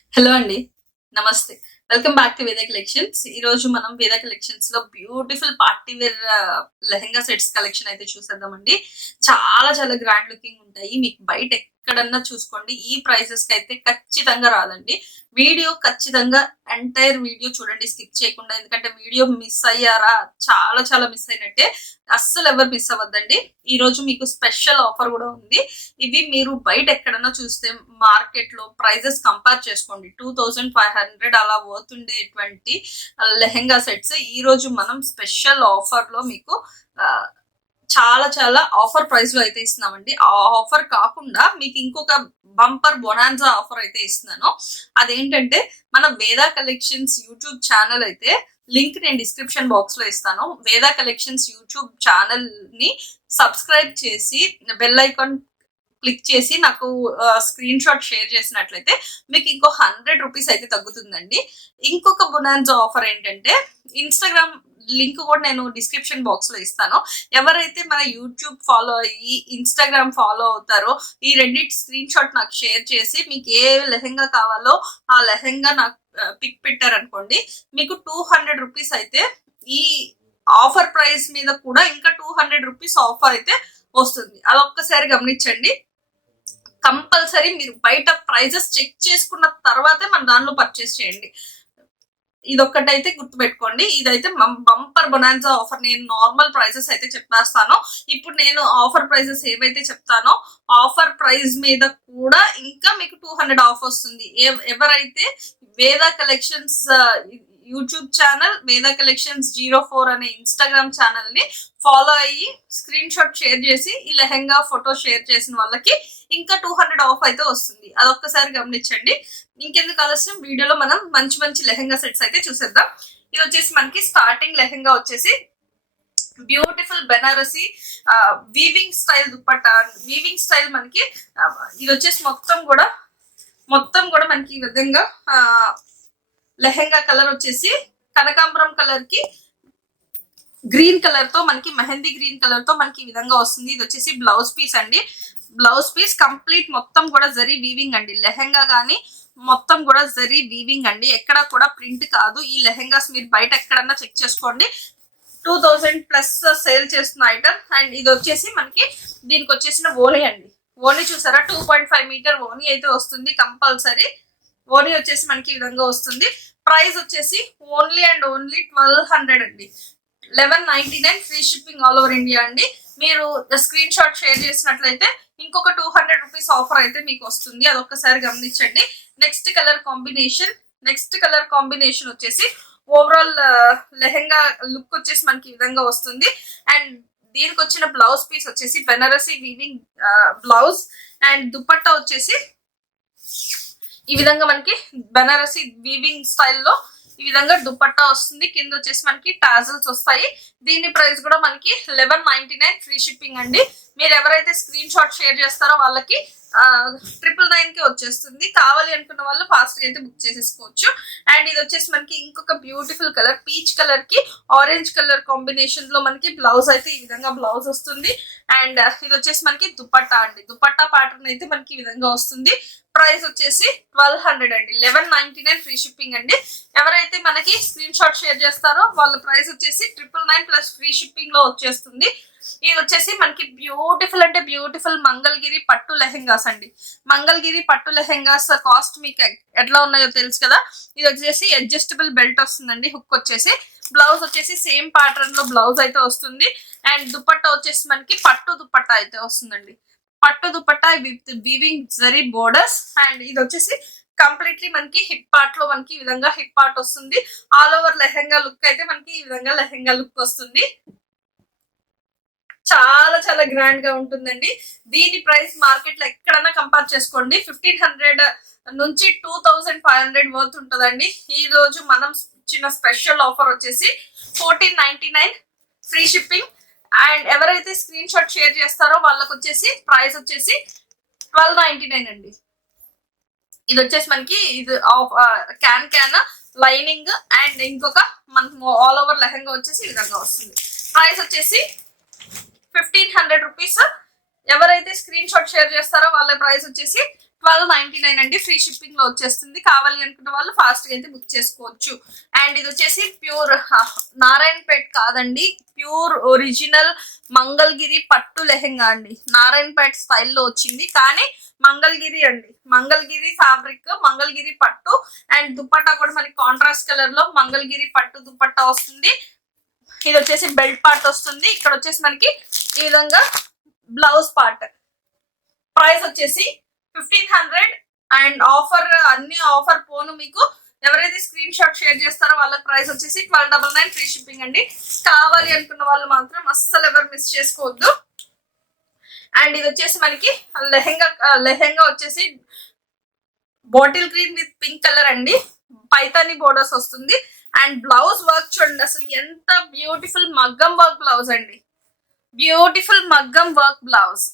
Hello అండి. నమస్తే. Welcome back to Veda collections. ఈరోజు మనం వేద కలెక్షన్స్‌లో beautiful party wear lehenga sets collection అయితే చూసేద్దామండి. చాలా చాలా గ్రాండ్ లుకింగ్ ఉంటాయి. మీకు బయట ఎక్కడన్నా చూసుకోండి. ఈ ప్రైసెస్‌కైతే ఖచ్చితంగా రాదండి. వీడియో ఖచ్చితంగా ఎంటైర్ వీడియో చూడండి స్కిప్ చేయకుండా. ఎందుకంటే వీడియో మిస్ అయ్యారా చాలా చాలా మిస్ అయినట్టే. అస్సలు ఎవరు మిస్ అవ్వద్దండి. ఈరోజు మీకు స్పెషల్ ఆఫర్ కూడా ఉంది. ఇవి మీరు బయట ఎక్కడన్నా చూస్తే మార్కెట్ లో ప్రైజెస్ కంపేర్ చేసుకోండి. 2500 అలా పోతుండేటువంటి లెహెంగా సెట్స్ ఈ రోజు మనం స్పెషల్ ఆఫర్ లో మీకు చాలా చాలా ఆఫర్ ప్రైస్ లో అయితే ఇస్తున్నామండి. ఆ ఆఫర్ కాకుండా మీకు ఇంకొక బంపర్ బొనాన్జా ఆఫర్ అయితే ఇస్తున్నాను. అదేంటంటే మన వేదా కలెక్షన్స్ యూట్యూబ్ ఛానల్ అయితే లింక్ నేను డిస్క్రిప్షన్ బాక్స్ లో ఇస్తాను. వేదా కలెక్షన్స్ యూట్యూబ్ ఛానల్ ని సబ్స్క్రైబ్ చేసి బెల్ ఐకాన్ క్లిక్ చేసి నాకు స్క్రీన్ షాట్ షేర్ చేసినట్లయితే మీకు ఇంకో 100 రూపీస్ అయితే తగ్గుతుందండి. ఇంకొక బొనాన్జా ఆఫర్ ఏంటంటే ఇన్స్టాగ్రామ్ లింక్ కూడా నేను డిస్క్రిప్షన్ బాక్స్ లో ఇస్తాను. ఎవరైతే మన యూట్యూబ్ ఫాలో అయ్యి ఇన్స్టాగ్రామ్ ఫాలో అవుతారో ఈ రెండింటి స్క్రీన్ షాట్ నాకు షేర్ చేసి మీకు ఏ లెహెంగా కావాలో ఆ లెహెంగా నాకు పిక్ పెట్టారనుకోండి, మీకు 200 రూపీస్ అయితే ఈ ఆఫర్ ప్రైస్ మీద కూడా ఇంకా 200 రూపీస్ ఆఫర్ అయితే వస్తుంది. అదొక్కసారి గమనించండి. కంపల్సరీ మీరు బయట ప్రైజెస్ చెక్ చేసుకున్న తర్వాతే మన దానిలో పర్చేస్ చేయండి. ఇదొక్కటైతే గుర్తుపెట్టుకోండి. ఇదైతే బంపర్ బొనాన్జా ఆఫర్. నేను నార్మల్ ప్రైజెస్ అయితే చెప్పేస్తాను. ఇప్పుడు నేను ఆఫర్ ప్రైజెస్ ఏవైతే చెప్తానో ఆఫర్ ప్రైస్ మీద కూడా ఇంకా మీకు 200 ఆఫ్ వస్తుంది. ఎవరైతే వేదా కలెక్షన్స్ యూట్యూబ్ ఛానల్, వేదా కలెక్షన్స్ 04 అనే ఇన్స్టాగ్రామ్ ఛానల్ ని ఫాలో అయ్యి స్క్రీన్ షాట్ షేర్ చేసి ఈ లెహెంగా ఫోటో షేర్ చేసిన వాళ్ళకి ఇంకా 200 ఆఫ్ అయితే వస్తుంది. అదొక్కసారి గమనించండి. ఇంకెందుకు ఆలస్యం, వీడియోలో మనం మంచి మంచి లెహెంగా సెట్స్ అయితే చూసేద్దాం. ఇది వచ్చేసి మనకి స్టార్టింగ్ లెహెంగా వచ్చేసి beautiful Banarasi weaving style dupatta. Weaving style మనకి ఇది వచ్చేసి మొత్తం కూడా మనకి ఈ విధంగా లెహెంగా కలర్ వచ్చేసి కనకాంబరం కలర్ కి గ్రీన్ కలర్ తో మనకి మెహందీ గ్రీన్ కలర్ తో మనకి ఈ విధంగా వస్తుంది. ఇది వచ్చేసి బ్లౌజ్ పీస్ అండి. బ్లౌజ్ పీస్ కంప్లీట్ మొత్తం కూడా జరీ వీవింగ్ అండి. లెహెంగా గానీ మొత్తం కూడా జరీ వీవింగ్ అండి. ఎక్కడ కూడా ప్రింట్ కాదు. ఈ లెహెంగాస్ మీరు బయట ఎక్కడన్నా చెక్ చేసుకోండి. 2000 ప్లస్ సేల్ చేస్తున్న ఐటమ్. అండ్ ఇది వచ్చేసి మనకి దీనికి వచ్చేసిన ఓనీ అండి. ఓనీ చూసారా, 2.5 మీటర్ ఓనీ అయితే వస్తుంది కంపల్సరీ. ఓనీ వచ్చేసి మనకి ఈ విధంగా వస్తుంది. ప్రైస్ వచ్చేసి ఓన్లీ అండ్ ఓన్లీ 1200 అండి. 1199 free shipping all over India అండి. మీరు స్క్రీన్ షాట్ షేర్ చేసినట్లయితే ఇంకొక 200 రూపీస్ ఆఫర్ అయితే మీకు వస్తుంది. అదొక్కసారి గమనించండి. నెక్స్ట్ కలర్ కాంబినేషన్ వచ్చేసి ఓవరాల్ లెహెంగా లుక్ వచ్చేసి మనకి ఈ విధంగా వస్తుంది. అండ్ దీనికి వచ్చిన బ్లౌజ్ పీస్ వచ్చేసి Banarasi weaving blouse. And dupatta వచ్చేసి ఈ విధంగా మనకి బెనారసీ వీవింగ్ స్టైల్లో ఈ విధంగా దుపట్టా వస్తుంది. కింద వచ్చేసి మనకి టాజల్స్ వస్తాయి. దీని ప్రైస్ కూడా మనకి 1199 ఫ్రీ షిప్పింగ్ అండి. మీరు ఎవరైతే స్క్రీన్ షాట్ షేర్ చేస్తారో వాళ్ళకి 999 కి వచ్చేస్తుంది. కావాలి అనుకున్న వాళ్ళు ఫాస్ట్ గా అయితే బుక్ చేసేసుకోవచ్చు. అండ్ ఇది వచ్చేసి మనకి ఇంకొక బ్యూటిఫుల్ కలర్ పీచ్ కలర్ కి ఆరెంజ్ కలర్ కాంబినేషన్ లో మనకి బ్లౌజ్ అయితే ఈ విధంగా బ్లౌజ్ వస్తుంది. అండ్ ఇది వచ్చేసి మనకి దుపట్టా అండి. దుపట్టా ప్యాటర్న్ అయితే మనకి ఈ విధంగా వస్తుంది. ప్రైస్ వచ్చేసి 1200 అండి. 1199 ఫ్రీ షిప్పింగ్ అండి. ఎవరైతే మనకి స్క్రీన్ షాట్ షేర్ చేస్తారో వాళ్ళ ప్రైస్ వచ్చేసి 999 ప్లస్ ఫ్రీ షిప్పింగ్ లో వచ్చేస్తుంది. ఇది వచ్చేసి మనకి బ్యూటిఫుల్ అంటే బ్యూటిఫుల్ మంగళగిరి పట్టు లెహెంగాస్ అండి. మంగళగిరి పట్టు లెహెంగాస్ కాస్ట్ మీకు ఎట్లా ఉన్నాయో తెలుసు కదా. ఇది వచ్చేసి అడ్జస్టబుల్ బెల్ట్ వస్తుందండి. హుక్ వచ్చేసి బ్లౌజ్ వచ్చేసి సేమ్ ప్యాటర్న్ లో బ్లౌజ్ అయితే వస్తుంది. అండ్ దుపట్టా వచ్చేసి మనకి పట్టు దుపట్టా అయితే వస్తుందండి. పట్టు dupatta with weaving zari borders. And ఇది వచ్చేసి కంప్లీట్లీ మనకి హిప్ పార్ట్ లో మనకి ఈ విధంగా హిప్ పార్ట్ వస్తుంది. ఆల్ ఓవర్ లెహెంగా లుక్ అయితే మనకి ఈ విధంగా లెహెంగా లుక్ వస్తుంది. చాలా చాలా గ్రాండ్ గా ఉంటుందండి. దీని ప్రైస్ మార్కెట్ లో ఎక్కడన్నా కంపేర్ చేసుకోండి 1500 నుంచి 2500 వర్త్ ఉంటుందండి. ఈ రోజు మనం ఇచ్చిన స్పెషల్ ఆఫర్ వచ్చేసి 1499 ఫ్రీ షిప్పింగ్. అండ్ ఎవరైతే స్క్రీన్ షాట్ షేర్ చేస్తారో వాళ్ళకి వచ్చేసి ప్రైస్ వచ్చేసి 1299 అండి. ఇది వచ్చేసి మనకి ఇది క్యాన్ లైనింగ్ అండ్ ఇంకొక మనకి ఆల్ ఓవర్ లెహంగా వచ్చేసి ఈ విధంగా వస్తుంది. ప్రైస్ వచ్చేసి 1500 రూపీస్. ఎవరైతే స్క్రీన్ షాట్ షేర్ చేస్తారో వాళ్ళ ప్రైస్ వచ్చేసి 1299 అండి, ఫ్రీ షిప్పింగ్ లో వచ్చేస్తుంది. కావాలి అనుకున్న వాళ్ళు ఫాస్ట్ గా అయితే బుక్ చేసుకోవచ్చు. అండ్ ఇది వచ్చేసి ప్యూర్ నారాయణపేట్ కాదండి, ప్యూర్ ఒరిజినల్ మంగళగిరి పట్టు లెహెంగా అండి. నారాయణపేట్ స్టైల్లో వచ్చింది కానీ మంగళగిరి అండి, మంగళగిరి ఫ్యాబ్రిక్, మంగళగిరి పట్టు. అండ్ దుపట్టా కూడా మనకి కాంట్రాస్ట్ కలర్ లో మంగళగిరి పట్టు దుపట్టా వస్తుంది. ఇది వచ్చేసి బెల్ట్ పార్ట్ వస్తుంది. ఇక్కడ వచ్చేసి మనకి ఈ విధంగా బ్లౌజ్ పార్ట్. ప్రైస్ వచ్చేసి 1500. అండ్ ఆఫర్ అన్ని ఆఫర్ పోను మీకు ఎవరైతే స్క్రీన్ షాట్ షేర్ చేస్తారో వాళ్ళకి ప్రైస్ వచ్చేసి 1299 ఫ్రీ షిప్పింగ్ అండి. కావాలి అనుకున్న వాళ్ళు మాత్రం అస్సలు ఎవరు మిస్ చేసుకోవద్దు. అండ్ ఇది వచ్చేసి మనకి లెహెంగా వచ్చేసి bottle green with pink colour అండి, పైతాని బోర్డర్స్ వస్తుంది. అండ్ బ్లౌజ్ వర్క్ చూడండి అసలు ఎంత బ్యూటిఫుల్ మగ్గం వర్క్ బ్లౌజ్ అండి, బ్యూటిఫుల్ మగ్గం వర్క్ బ్లౌజ్.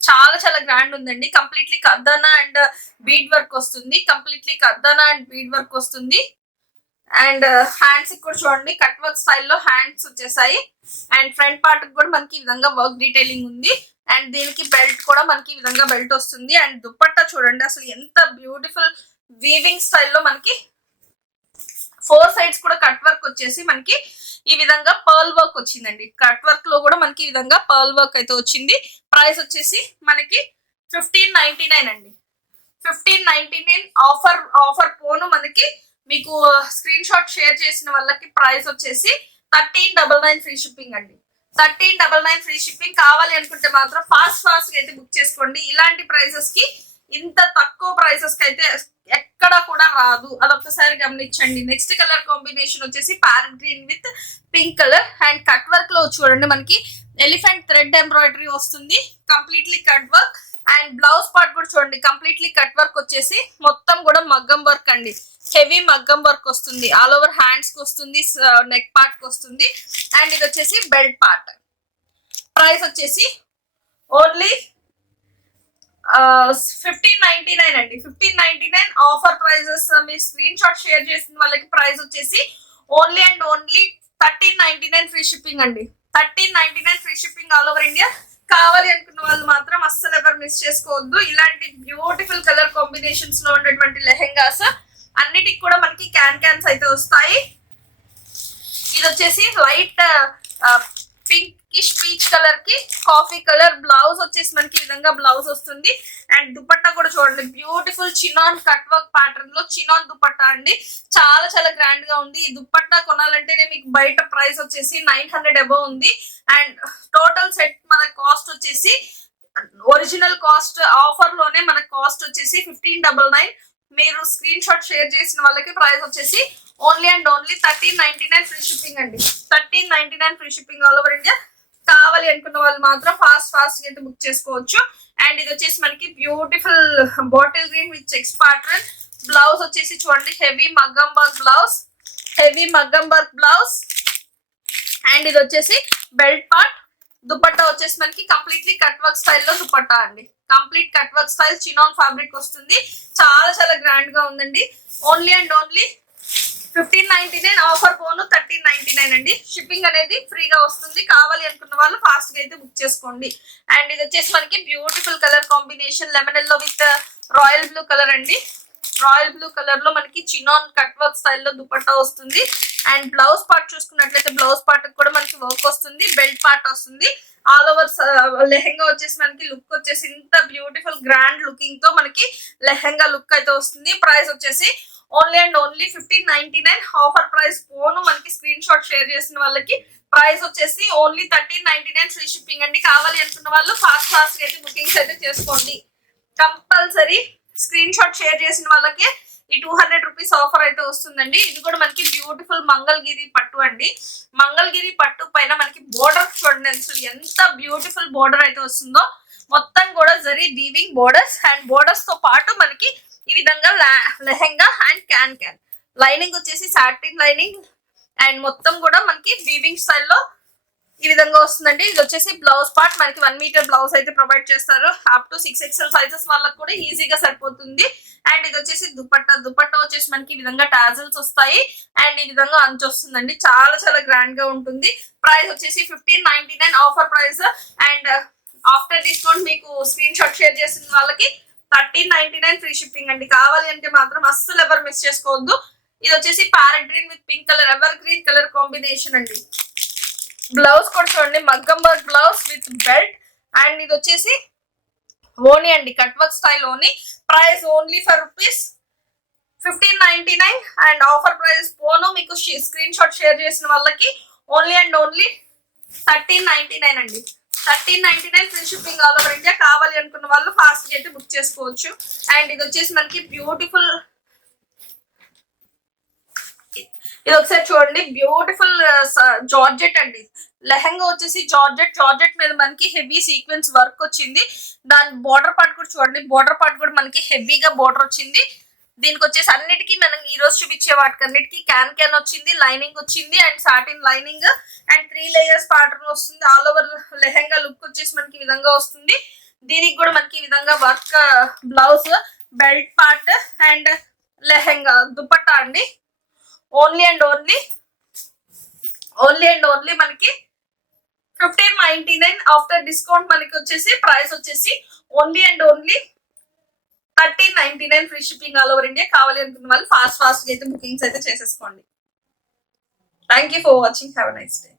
చాలా చాలా గ్రాండ్ ఉందండి. కంప్లీట్లీ కర్దానా అండ్ బీడ్ వర్క్ వస్తుంది, కంప్లీట్లీ కర్దానా అండ్ బీడ్ వర్క్ వస్తుంది. అండ్ హ్యాండ్స్ కూడా చూడండి కట్ వర్క్ స్టైల్లో హ్యాండ్స్ వచ్చేసాయి. అండ్ ఫ్రంట్ పార్ట్ కూడా మనకి ఈ విధంగా వర్క్ డీటెయిలింగ్ ఉంది. అండ్ దీనికి బెల్ట్ కూడా మనకి ఈ విధంగా బెల్ట్ వస్తుంది. అండ్ దుపట్టా చూడండి అసలు ఎంత బ్యూటిఫుల్ వీవింగ్ స్టైల్లో మనకి 4 సైడ్స్ కూడా కట్ వర్క్ వచ్చేసి మనకి ఈ విధంగా పర్ల్ వర్క్ వచ్చిందండి. కట్ వర్క్ లో కూడా మనకి ఈ విధంగా పర్ల్ వర్క్ అయితే వచ్చింది. ప్రైస్ వచ్చేసి మనకి 1599 అండి, 1599 ఆఫర్ పోను మనకి. మీకు స్క్రీన్ షాట్ షేర్ చేసిన వాళ్ళకి ప్రైస్ వచ్చేసి 1399 ఫ్రీ షిప్పింగ్ అండి, 1399 ఫ్రీ షిప్పింగ్. కావాలి అనుకుంటే మాత్రం ఫాస్ట్ గా అయితే బుక్ చేసుకోండి. ఇలాంటి ప్రైసెస్ కి, ఇంత తక్కువ ప్రైసెస్ కి అయితే ఎక్కడ కూడా రాదు, అదొక్కసారి గమనించండి. నెక్స్ట్ కలర్ కాంబినేషన్ వచ్చేసి parrot green with pink colour. And cut work లో చూడండి మనకి ఎలిఫెంట్ థ్రెడ్ ఎంబ్రాయిడరీ వస్తుంది, completely cut work. And blouse part కూడా చూడండి కంప్లీట్లీ కట్ వర్క్ వచ్చేసి మొత్తం కూడా మగ్గం వర్క్ అండి, హెవీ మగ్గం వర్క్ వస్తుంది. ఆల్ ఓవర్ హ్యాండ్స్ కి వస్తుంది, నెక్ పార్ట్ కి వస్తుంది. అండ్ ఇది వచ్చేసి బెల్ట్ పార్ట్. ప్రైస్ వచ్చేసి ఓన్లీ 1599 అండి, 1599 ఆఫర్ ప్రైజెస్. మీ స్క్రీన్ షాట్ షేర్ చేసిన వాళ్ళకి ప్రైస్ వచ్చేసి only and only 1399 free shipping అండి, 1399 free shipping all over India. కావాలి అనుకున్న వాళ్ళు మాత్రం అస్సలు ఎవరు మిస్ చేసుకోవద్దు. ఇలాంటి బ్యూటిఫుల్ కలర్ కాంబినేషన్స్ లో ఉన్నటువంటి లెహెంగాస్ అన్నిటికి కూడా మనకి క్యాన్స్ అయితే వస్తాయి. ఇది వచ్చేసి లైట్ పింకిష్ పీచ్ కలర్ కి కాఫీ కలర్ బ్లౌజ్ వచ్చేసి మనకి ఈ విధంగా బ్లౌజ్ వస్తుంది. అండ్ దుపట్టా కూడా చూడండి beautiful chinon cut work pattern లో చినాన్ దుపట్టా అండి, చాలా చాలా గ్రాండ్ గా ఉంది. ఈ దుపట్టా కొనాలంటేనే మీకు బయట ప్రైస్ వచ్చేసి 900 అబౌవ్ ఉంది. అండ్ టోటల్ సెట్ మన కాస్ట్ వచ్చేసి ఒరిజినల్ కాస్ట్ ఆఫర్ లోనే మన కాస్ట్ వచ్చేసి 1599. మీరు స్క్రీన్ షాట్ షేర్ చేసిన వాళ్ళకి ప్రైస్ వచ్చేసి only and only 1399 free shipping అండి, 1399 free shipping all over India. కావాలి అనుకున్న వాళ్ళు మాత్రం ఫాస్ట్ గా అయితే బుక్ చేసుకోవచ్చు. అండ్ ఇది వచ్చేసి మనకి beautiful bottle green with checks pattern. Blouse వచ్చేసి చూడండి హెవీ మగ్గం వర్క్ బ్లౌజ్, హెవీ మగ్గం వర్క్ బ్లౌజ్. అండ్ ఇది వచ్చేసి బెల్ట్ పార్ట్. దుపట్టా వచ్చేసి మనకి కంప్లీట్లీ కట్ వర్క్ స్టైల్లో దుపట్టా అండి, complete cut work style chinon fabric వస్తుంది. చాలా చాలా గ్రాండ్ గా ఉందండి. ఓన్లీ అండ్ ఓన్లీ 1599 ఆఫర్ పోను 1399 అండి. షిప్పింగ్ అనేది ఫ్రీగా వస్తుంది. కావాలి అనుకున్న వాళ్ళు ఫాస్ట్ గా అయితే బుక్ చేసుకోండి. అండ్ ఇది వచ్చేసి మనకి beautiful colour combination lemon yellow with royal blue colour అండి. రాయల్ బ్లూ కలర్ లో మనకి చినాన్ కట్ వర్క్ స్టైల్లో దుపట్టా వస్తుంది. అండ్ బ్లౌజ్ పార్ట్ చూసుకున్నట్లయితే బ్లౌజ్ పార్ట్ కూడా మనకి వర్క్ వస్తుంది, బెల్ట్ పార్ట్ వస్తుంది. ఆల్ ఓవర్ లెహెంగా వచ్చేసి మనకి లుక్ వచ్చేసి ఇంత బ్యూటిఫుల్ గ్రాండ్ లుకింగ్ తో మనకి లెహెంగా లుక్ అయితే వస్తుంది. ప్రైస్ వచ్చేసి only and only 1599 offer price పోను మనకి స్క్రీన్ షాట్ షేర్ చేసిన వాళ్ళకి ప్రైస్ వచ్చేసి ఓన్లీ 1399 ఫ్రీ షిప్పింగ్ అండి. కావాలి అనుకున్న వాళ్ళు ఫాస్ట్ గా అయితే బుకింగ్స్ అయితే చేసుకోండి. కంపల్సరీ స్క్రీన్ షాట్ షేర్ చేసిన వాళ్ళకి ఈ 200 రూపీస్ ఆఫర్ అయితే వస్తుందండి. ఇది కూడా మనకి బ్యూటిఫుల్ మంగళగిరి పట్టు అండి. మంగళగిరి పట్టు పైన మనకి బోర్డర్ చూడండి ఎంత బ్యూటిఫుల్ బోర్డర్ అయితే వస్తుందో. మొత్తం కూడా zari weaving borders. And borders తో పాటు మనకి ఈ విధంగా లెహెంగా అండ్ క్యాన్ లైనింగ్ వచ్చేసి సాటిన్ లైనింగ్. అండ్ మొత్తం కూడా మనకి వీవింగ్ స్టైల్లో ఈ విధంగా వస్తుందండి. ఇది వచ్చేసి బ్లౌజ్ పార్ట్ మనకి 1 మీటర్ బ్లౌజ్ అయితే ప్రొవైడ్ చేస్తారు. అప్ టు 6XL సైజెస్ వాళ్ళకి కూడా ఈజీగా సరిపోతుంది. అండ్ ఇది వచ్చేసి దుపట్టా వచ్చేసి మనకి ఈ విధంగా టాజల్స్ వస్తాయి. అండ్ ఈ విధంగా అంచు వస్తుందండి, చాలా చాలా గ్రాండ్ గా ఉంటుంది. ప్రైస్ వచ్చేసి 1599 offer price. And after discount మీకు స్క్రీన్ షాట్ షేర్ చేసిన వాళ్ళకి 1399 ఫ్రీ షిప్పింగ్ అండి. కావాలి అంటే మాత్రం అస్సలు ఎవరు మిస్ చేసుకోవద్దు. ఇది వచ్చేసి parrot green with pink colour, ever green colour combination అండి. బ్లౌజ్ కూడా చూడండి, మగ్గం work blouse with belt. And ఇది వచ్చేసి ఓనీ అండి, కట్ వర్క్ స్టైల్ ఓనీ. Price only for rupees 1599 and offer price పోను మీకు స్క్రీన్ షాట్ షేర్ చేసిన వాళ్ళకి ఓన్లీ అండ్ ఓన్లీ 1399 అండి. 1399 free shipping all over India. కావాలి అనుకున్న వాళ్ళు ఫాస్ట్ గా అయితే బుక్ చేసుకోవచ్చు. అండ్ ఇది వచ్చేసి మనకి బ్యూటిఫుల్, ఇది ఒకసారి చూడండి, బ్యూటిఫుల్ జార్జెట్ అండి. లెహంగా వచ్చేసి జార్జెట్ మీద మనకి హెవీ సీక్వెన్స్ వర్క్ వచ్చింది. దాని బోర్డర్ పార్ట్ కూడా చూడండి, బోర్డర్ పార్ట్ కూడా మనకి హెవీగా బోర్డర్ వచ్చింది. దీనికి వచ్చేసి అన్నిటికీ మనం ఈ రోజు చూపించే వాటికి అన్నిటికీ క్యాన్ వచ్చింది, లైనింగ్ వచ్చింది and satin lining and 3 layers pattern వస్తుంది. ఆల్ ఓవర్ లెహంగా లుక్ వచ్చేసి మనకి ఈ విధంగా వస్తుంది. దీనికి కూడా మనకి ఈ విధంగా work blouse, belt part and lehenga dupatta అండి. ఓన్లీ అండ్ ఓన్లీ మనకి 1599 ఆఫ్టర్ డిస్కౌంట్. మనకి వచ్చేసి ప్రైస్ వచ్చేసి only and only 1399 free shipping all over India. కావాలి అనుకున్న వాళ్ళు ఫాస్ట్ గా అయితే బుకింగ్స్ అయితే చేసేసుకోండి. Thank you for watching. Have a nice day.